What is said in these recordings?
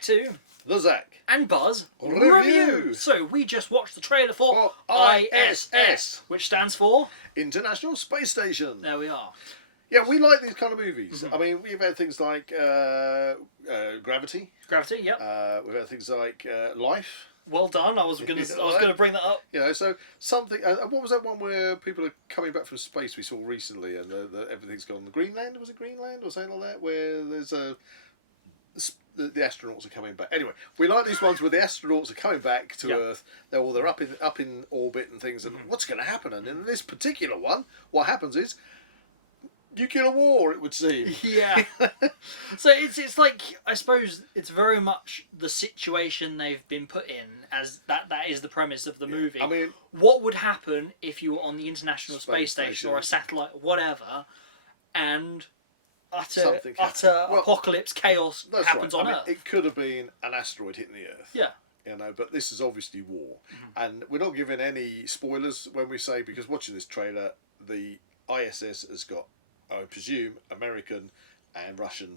back to the Zak and Buzz Review. So we just watched the trailer for I.S.S, I.S.S, which stands for International Space Station. There we are. Yeah, we like these kind of movies. I mean, we've had things like Gravity. Gravity, yep. We've had things like Life. Well done. I was gonna bring that up. You know, so something. What was that one where people are coming back from space? We saw recently, and everything's gone. Greenland, was it Greenland or something like that? Where there's the astronauts are coming back. Anyway, we like these ones where the astronauts are coming back to Earth. They're up in orbit and things. And what's going to happen? And in this particular one, what happens is nuclear war, it would seem. Yeah. So it's like, I suppose it's very much the situation they've been put in, as that is the premise of the movie. I mean, what would happen if you were on the International Space Station or a satellite, whatever, and utter apocalypse chaos happens on Earth? It could have been an asteroid hitting the Earth. Yeah. You know, but this is obviously war. And we're not giving any spoilers when we say, because watching this trailer, the ISS has got, I presume, American and Russian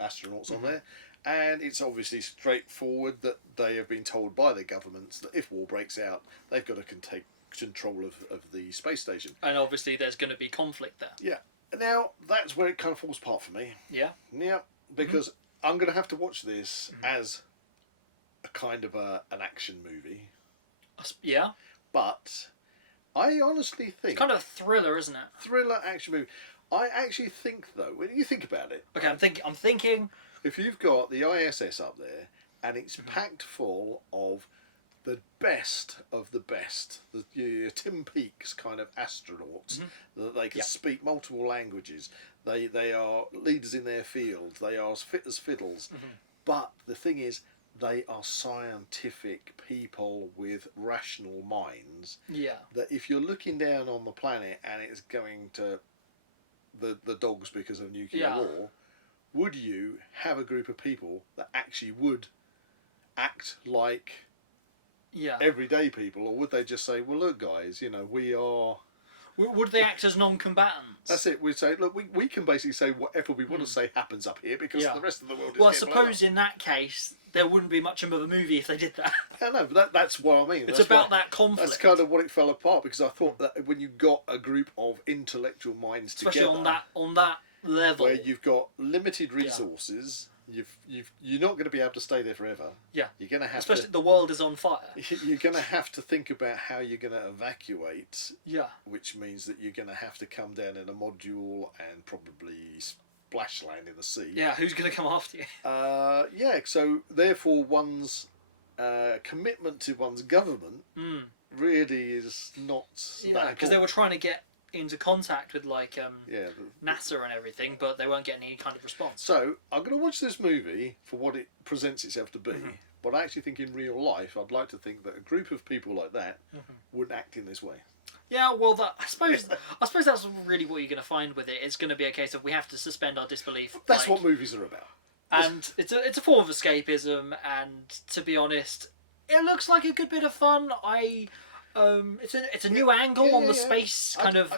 astronauts on there. And it's obviously straightforward that they have been told by their governments that if war breaks out, they've got to take control of the space station. And obviously there's going to be conflict there. Yeah. Now, that's where it kind of falls apart for me. Yeah? Yeah, because I'm going to have to watch this as a kind of an action movie. Yeah? But I honestly think... It's kind of a thriller, isn't it? Thriller action movie. I actually think, though, when you think about it... Okay, I'm thinking... If you've got the ISS up there, and it's packed full of the best of the best, your Tim Peaks kind of astronauts, that they can speak multiple languages, they are leaders in their field, they are as fit as fiddles, but the thing is, they are scientific people with rational minds. Yeah. That if you're looking down on the planet and it's going to the dogs because of nuclear war, would you have a group of people that actually would act like everyday people, or would they just say, well, look, guys, you know, we are... Would they act as non-combatants? That's it. We'd say, look, we can basically say whatever we want to say happens up here, because the rest of the world is... Well, I suppose in that case, there wouldn't be much of a movie if they did that. Yeah, no, but that's what I mean. It's about that conflict. That's kind of what it fell apart, because I thought that when you got a group of intellectual minds especially together... on that level. Where you've got limited resources... You're not going to be able to stay there forever. Yeah. You're going to have especially the world is on fire. You're going to have to think about how you're going to evacuate. Yeah. Which means that you're going to have to come down in a module and probably splash land in the sea. Yeah, who's going to come after you? Yeah, so therefore one's commitment to one's government really is not that important. Because they were trying to get into contact with like NASA and everything, but they weren't getting any kind of response. So I'm going to watch this movie for what it presents itself to be, but I actually think in real life I'd like to think that a group of people like that would act in this way. Yeah, well, I suppose that's really what you're going to find with it. It's going to be a case of we have to suspend our disbelief. That's what movies are about. And it's a form of escapism, and to be honest, it looks like a good bit of fun. It's a new angle on the space kind of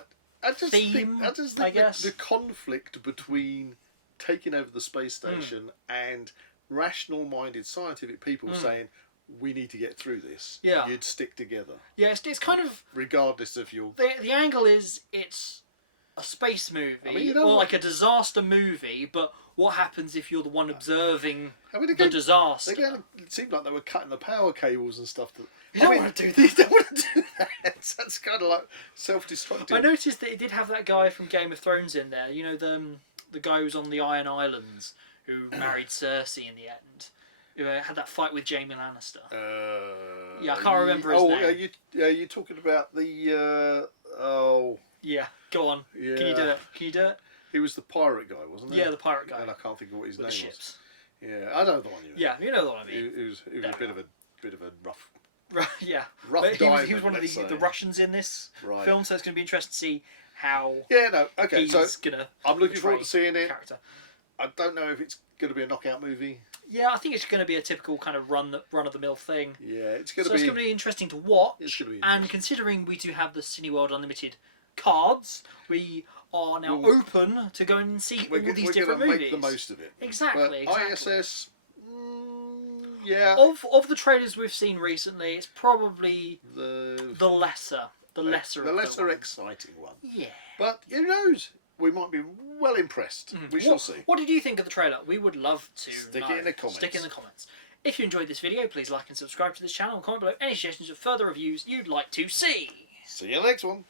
theme. I just think the conflict between taking over the space station and rational-minded scientific people saying, we need to get through this. Yeah. You'd stick together. Yeah, it's kind of... Regardless of your... The angle is, it's a space movie, or like a disaster movie, but what happens if you're the one observing the disaster? It seemed like they were cutting the power cables and stuff. You don't want to do that. You don't want to do that. That's kind of like self-destructive. I noticed that it did have that guy from Game of Thrones in there. You know, the guy who's on the Iron Islands who married Cersei in the end. Who had that fight with Jaime Lannister. Yeah, I can't remember his name. You're talking about the... Yeah, go on. Yeah. Can you do it? He was the pirate guy, wasn't he? Yeah, the pirate guy. And I can't think of what his name was. Ships. Yeah, I know the one you mean. Yeah, you know the one I mean. He was a bit of a rough... Yeah. Rough diamond, he was one of the Russians in this film, so it's going to be interesting to see how he's going to... I'm looking forward to seeing it. Character. I don't know if it's going to be a knockout movie. Yeah, I think it's going to be a typical kind of run-of-the-mill thing. Yeah, it's going to be... So it's going to be interesting to watch. It's going to be and considering we do have the Cineworld Unlimited cards, we are now open to go and see all these different movies. We're going to make the most of it. Exactly. ISS, Yeah. Of the trailers we've seen recently, it's probably the lesser exciting one. Yeah. But who knows? We might be well impressed. We shall see. What did you think of the trailer? We would love to Stick it in the comments. Stick in the comments. If you enjoyed this video, please like and subscribe to this channel and comment below any suggestions of further reviews you'd like to see. See you next one.